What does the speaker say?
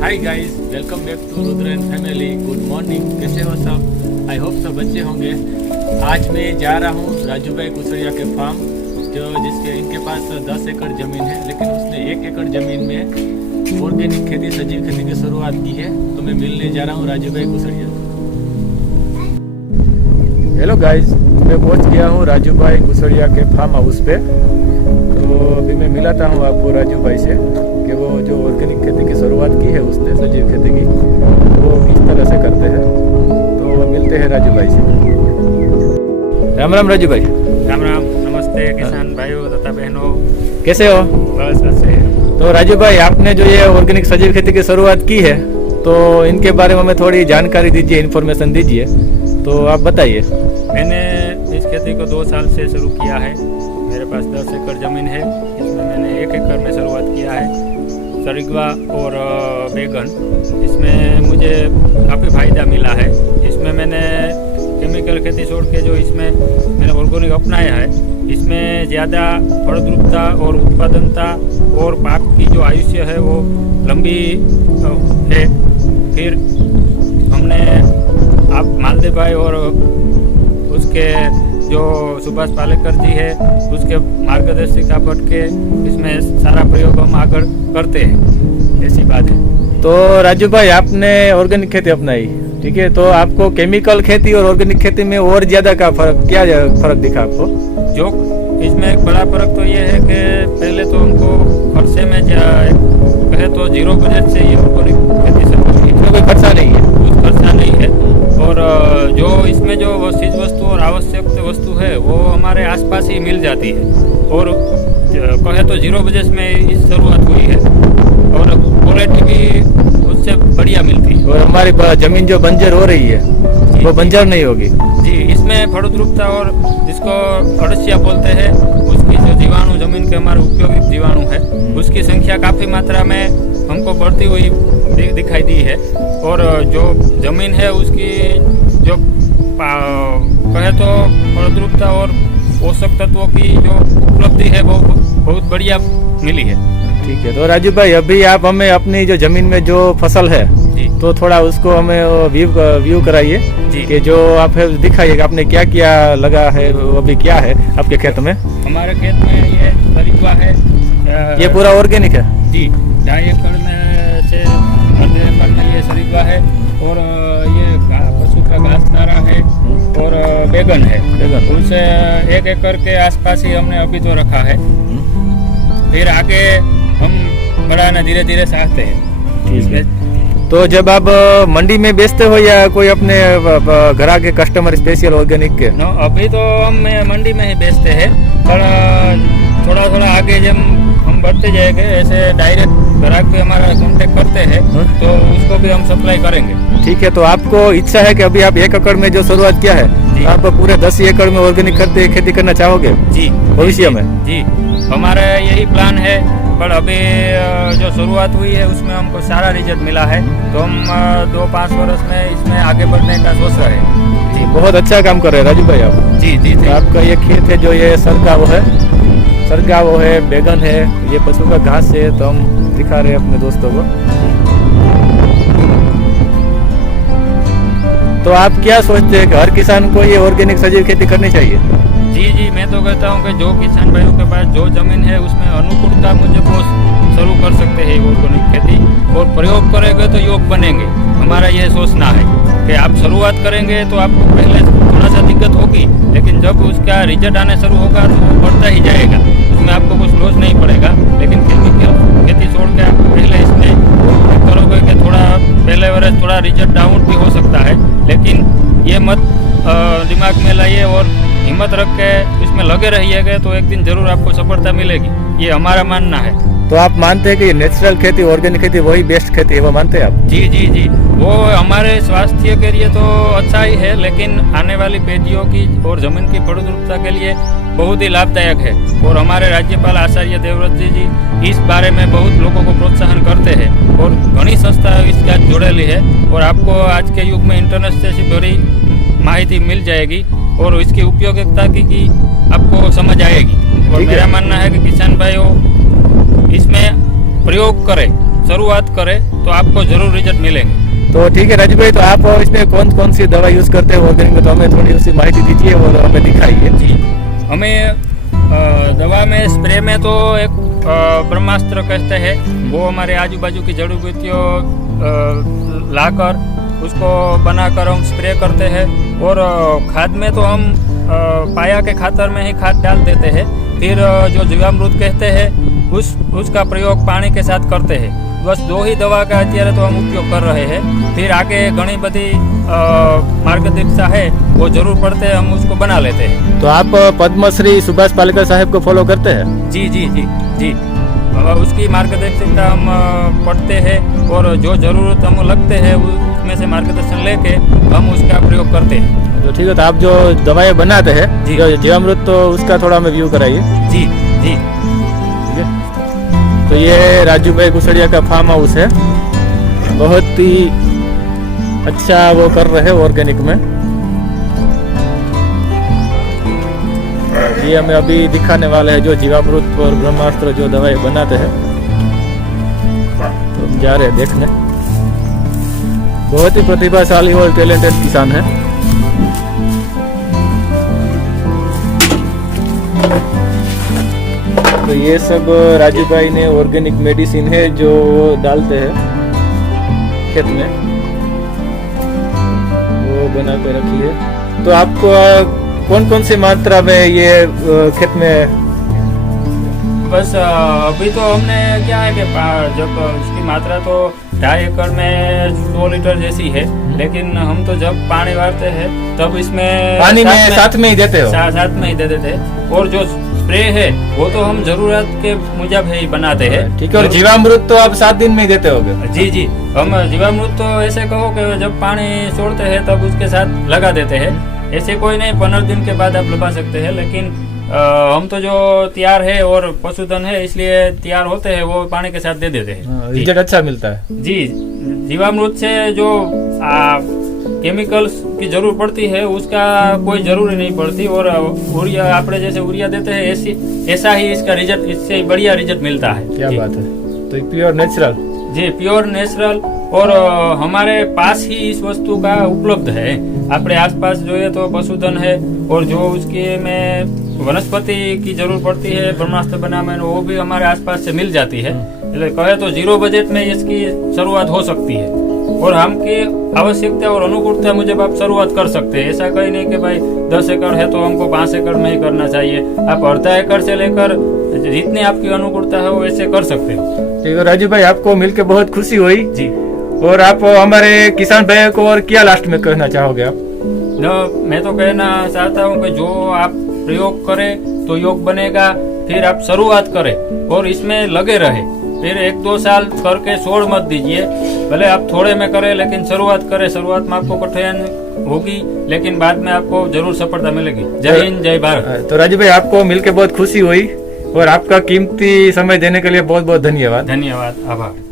Hi guys, welcome back to Rudra and family. Good morning, कैसे हो सब? आई होप सब अच्छे होंगे। आज मैं जा रहा हूँ राजू भाई कुसरिया के फार्म, जिसके इनके पास 10 एकड़ ज़मीन है, लेकिन उसने 1 एकड़ ज़मीन में ऑर्गेनिक खेती, सजीव खेती की शुरुआत की है। तो मैं मिलने जा रहा हूँ राजू भाई कुसरिया। हेलो गाइस, मैं पहुँच गया हूँ राजू भाई कुसरिया के फार्म हाउस पे। तो अभी मैं मिलाता हूँ आपको राजू भाई से कि वो जो ऑर्गेनिक खेती की शुरुआत की है उसने, सजीव खेती की, वो किस तरह से करते हैं। तो मिलते हैं राजू भाई से। राम राम राजू भाई। राम राम, नमस्ते किसान भाइयों तथा बहनों, कैसे हो? बस अच्छे। तो राजू भाई, आपने जो ये ऑर्गेनिक सजीव खेती की शुरुआत की है, तो इनके बारे में हमें थोड़ी जानकारी दीजिए, इन्फॉर्मेशन दीजिए। तो आप बताइए। मैंने इस खेती को 2 साल से शुरू किया है। मेरे पास 10 एकड़ ज़मीन है। इसमें मैंने 1 एकड़ में शुरुआत किया है सरिगवा और बैगन। इसमें मुझे काफ़ी फ़ायदा मिला है। इसमें मैंने केमिकल खेती छोड़ के जो इसमें मैंने ऑर्गेनिक अपनाया है, इसमें ज़्यादा फलद्रुपता और उत्पादनता और पाक की जो आयुष्य है वो लंबी है। फिर हमने आप मालदेव भाई और उसके जो सुभाष पालेकर जी है, उसके मार्गदर्शिका पर के इसमें सारा प्रयोग हम आगे करते हैं, ऐसी बात है। तो राजू भाई, आपने ऑर्गेनिक खेती अपनाई, ठीक है, तो आपको केमिकल खेती और ऑर्गेनिक खेती में और ज़्यादा क्या फ़र्क दिखा आपको? जो इसमें एक बड़ा फ़र्क तो ये है कि पहले तो हमको खर्चे में कहे तो 0 बजट से ये ऑर्गेनिक खेती से कोई खर्चा नहीं है, कुछ खर्चा नहीं है। और जो इसमें जो चीज़ वस्तु और आवश्यक वस्तु है वो हमारे आसपास ही मिल जाती है। और कहे तो 0 बजट में इस शुरुआत हुई है और क्वालिटी भी उससे बढ़िया मिलती है। और हमारी जमीन जो बंजर हो रही है वो बंजर नहीं होगी जी। इसमें फलद्रुपता और जिसको अड़सिया बोलते हैं, उसकी जो जीवाणु जमीन के हमारे उपयोगी जीवाणु है, उसकी संख्या काफ़ी मात्रा में हमको बढ़ती हुई दिखाई दी है। और जो जमीन है उसकी जो कहे तो फलद्रुपता और पोषक तत्वों की जो उपलब्धि है वो बहुत बढ़िया मिली है। ठीक है। तो राजू भाई, अभी आप हमें अपनी जो जमीन में जो फसल है जी, तो थोड़ा उसको हमें व्यू कराइए जी कि जो आप दिखाइए कि आपने क्या क्या लगा है, वो अभी क्या है आपके खेत में। हमारे खेत में ये सरिगवा है। ये पूरा ऑर्गेनिक है जी। 2.5 एकड़ में से आधे एकड़ में ये सरिगवा है और ये पशु का घास चारा है और बैगन है। उनसे 1 एकड़ के आसपास ही हमने अभी तो रखा है। फिर आगे हम बढ़ाना धीरे धीरे चाहते हैं। ठीक है। तो जब आप मंडी में बेचते हो या कोई अपने घर के कस्टमर स्पेशल ऑर्गेनिक के? नो, अभी तो हम मंडी में ही बेचते हैं, पर थोड़ा थोड़ा आगे जब हम बढ़ते जाएंगे, ऐसे डायरेक्ट ग्राहक भी हमारा कांटेक्ट करते हैं तो उसको भी हम सप्लाई करेंगे। ठीक है। तो आपको इच्छा है कि अभी आप 1 एकड़ में जो शुरुआत किया है, आप पूरे 10 एकड़ में ऑर्गेनिक खेती करना चाहोगे जी भविष्य में? जी, हमारा यही प्लान है। पर अभी जो शुरुआत हुई है उसमें हमको सारा रिजल्ट मिला है, तो हम 2-5 वर्ष में इसमें आगे बढ़ने का सोच रहे हैं। जी, बहुत अच्छा काम कर रहे हैं राजू भाई आप। जी जी। तो आपका ये खेत है जो ये सरगावो है, बैगन है, ये पशु का घास है, तो हम दिखा रहे हैं अपने दोस्तों को। तो आप क्या सोचते हैं कि हर किसान को ये ऑर्गेनिक सजीव खेती करनी चाहिए? जी जी, मैं तो कहता हूँ कि जो किसान भाइयों के पास जो जमीन है उसमें अनुकूलता मुझे वो शुरू कर सकते हैं ऑर्गेनिक खेती, और प्रयोग करेंगे तो योग बनेंगे। हमारा यह सोचना है कि आप शुरुआत करेंगे तो आपको पहले थोड़ा सा दिक्कत होगी, लेकिन जब उसका रिजल्ट आने शुरू होगा तो वो बढ़ता ही जाएगा, उसमें आपको कुछ लॉस नहीं पड़ेगा। लेकिन केमिकल खेती छोड़ के आप पहले इसमें करोगे कि थोड़ा पहले वर्ष थोड़ा रिजल्ट डाउन भी हो सकता है, लेकिन ये मत दिमाग में लाइए और हिम्मत रख के इसमें लगे रहिएगा तो एक दिन जरूर आपको सफलता मिलेगी, ये हमारा मानना है। तो आप मानते हैं कि नेचुरल खेती, ऑर्गेनिक खेती वही बेस्ट खेती है, वो मानते हैं आप? जी जी जी, वो हमारे स्वास्थ्य के लिए तो अच्छा ही है, लेकिन आने वाली पीढ़ियों की और जमीन की फलद्रुपता के लिए बहुत ही लाभदायक है। और हमारे राज्यपाल आचार्य देवव्रत जी इस बारे में बहुत लोगों को प्रोत्साहन करते हैं और घनी संस्था इसका जुड़ेली है, और आपको आज के युग में इंटरनेट से बड़ी माहिती मिल जाएगी और इसकी उपयोगिता की आपको समझ आएगी। और मेरा मानना है कि किसान भाइयों इसमें प्रयोग करें, शुरुआत करें तो आपको जरूर रिजल्ट मिलेंगे। तो ठीक है राजू भाई, तो आप इसमें कौन कौन सी दवा यूज़ करते हो ऑर्गेनिक में, तो हमें थोड़ी उसकी माहिती दीजिए और हमें दिखाइए। जी, हमें दवा में स्प्रे में तो एक ब्रह्मास्त्र कहते हैं, वो हमारे आजू बाजू की जड़ी बूटियों लाकर उसको बनाकर हम स्प्रे करते हैं। और खाद में तो हम पाया के खातर में ही खाद डाल देते हैं। फिर जो जीवामृत कहते हैं उसका प्रयोग पानी के साथ करते हैं। बस 2 ही दवा का અત્યારે तो हम उपयोग कर रहे हैं। फिर आगे घनी बड़ी मार्गदर्शिका है, वो जरूर पढ़ते हैं, हम उसको बना लेते हैं। तो आप पद्मश्री सुभाष पालेकर साहब को फॉलो करते हैं? जी जी जी जी, उसकी मार्गदर्शिका हम पढ़ते हैं और जो जरूरत हम लगते हैं उसमें से मार्गदर्शन लेके हम उसका प्रयोग करते हैं। तो ठीक है, तो आप जो दवाएं बनाते हैं जी। जो जीवामृत, तो उसका थोड़ा हमें व्यू कराइए। जी जी, ठीक है, तो ये राजू भाई कुसड़िया का फार्म हाउस है, बहुत ही अच्छा वो कर रहे हैं ऑर्गेनिक में। ये हमें अभी दिखाने वाले हैं जो जीवामृत और ब्रह्मास्त्र जो दवाई बनाते हैं, तो हम जा रहे हैं देखने। बहुत ही प्रतिभाशाली और टैलेंटेड किसान है। तो ये सब राजू भाई ने ऑर्गेनिक मेडिसिन है जो डालते हैं खेत में, वो बना के रखी है। तो आपको कौन कौन सी मात्रा में ये खेत में? बस अभी तो हमने क्या है कि जब उसकी मात्रा तो 2.5 एकड़ में 100 लीटर जैसी है, लेकिन हम तो जब पानी वारते हैं तब इसमें पानी में साथ में ही देते हो? साथ में ही दे देते हैं। और जो स्प्रे है वो तो हम जरूरत के मुजब ही बनाते हैं। ठीक है, और जीवामृत तो आप 7 दिन में ही देते होगे? जी जी, हम जीवामृत तो ऐसे कहो कि जब पानी छोड़ते हैं तब उसके साथ लगा देते हैं। ऐसे कोई नहीं, 15 दिन के बाद आप लगा सकते हैं। लेकिन हम तो जो तैयार है और पशुधन है इसलिए तैयार होते हैं वो पानी के साथ दे देते हैं। रिजल्ट अच्छा मिलता है। जी, जीवामृत से जो केमिकल्स की जरूर पड़ती है उसका कोई जरूरी नहीं पड़ती। और यूरिया आपने जैसे यूरिया देते हैं ऐसा ही इसका रिजल्ट, इससे बढ़िया रिजल्ट मिलता है। क्या बात है, तो प्योर नेचुरल? जी, प्योर नेचुरल। और हमारे पास ही इस वस्तु का उपलब्ध है। अपने आसपास जो है तो पशुधन है और जो उसके में वनस्पति की जरूरत पड़ती है ब्रह्मास्त्र बनाने में, वो भी हमारे आसपास से मिल जाती है। कहे तो 0 बजट में इसकी शुरुआत हो सकती है और हमकी आवश्यकता और अनुकूलता मुजब आप शुरुआत कर सकते हैं। ऐसा कहीं नहीं कि भाई 10 एकड़ है तो हमको 5 एकड़ में ही करना चाहिए। आप अर्धा एकड़ से लेकर जितनी आपकी अनुकूलता है वो ऐसे कर सकते हो। ठीक है राजू भाई, आपको मिलकर बहुत खुशी हुई जी। और आप हमारे किसान भाइयों को और क्या लास्ट में कहना चाहोगे आप? मैं तो कहना चाहता हूँ कि जो आप प्रयोग करें तो योग बनेगा। फिर आप शुरुआत करें और इसमें लगे रहे। फिर 1-2 साल करके छोड़ मत दीजिए। भले आप थोड़े में करें लेकिन शुरुआत करें। शुरुआत में आपको कठिनाई होगी लेकिन बाद में आपको जरूर सफलता मिलेगी। जय हिंद, जय भारत। तो राजू भाई, आपको मिलकर बहुत खुशी हुई और आपका कीमती समय देने के लिए बहुत बहुत धन्यवाद। धन्यवाद, आभार।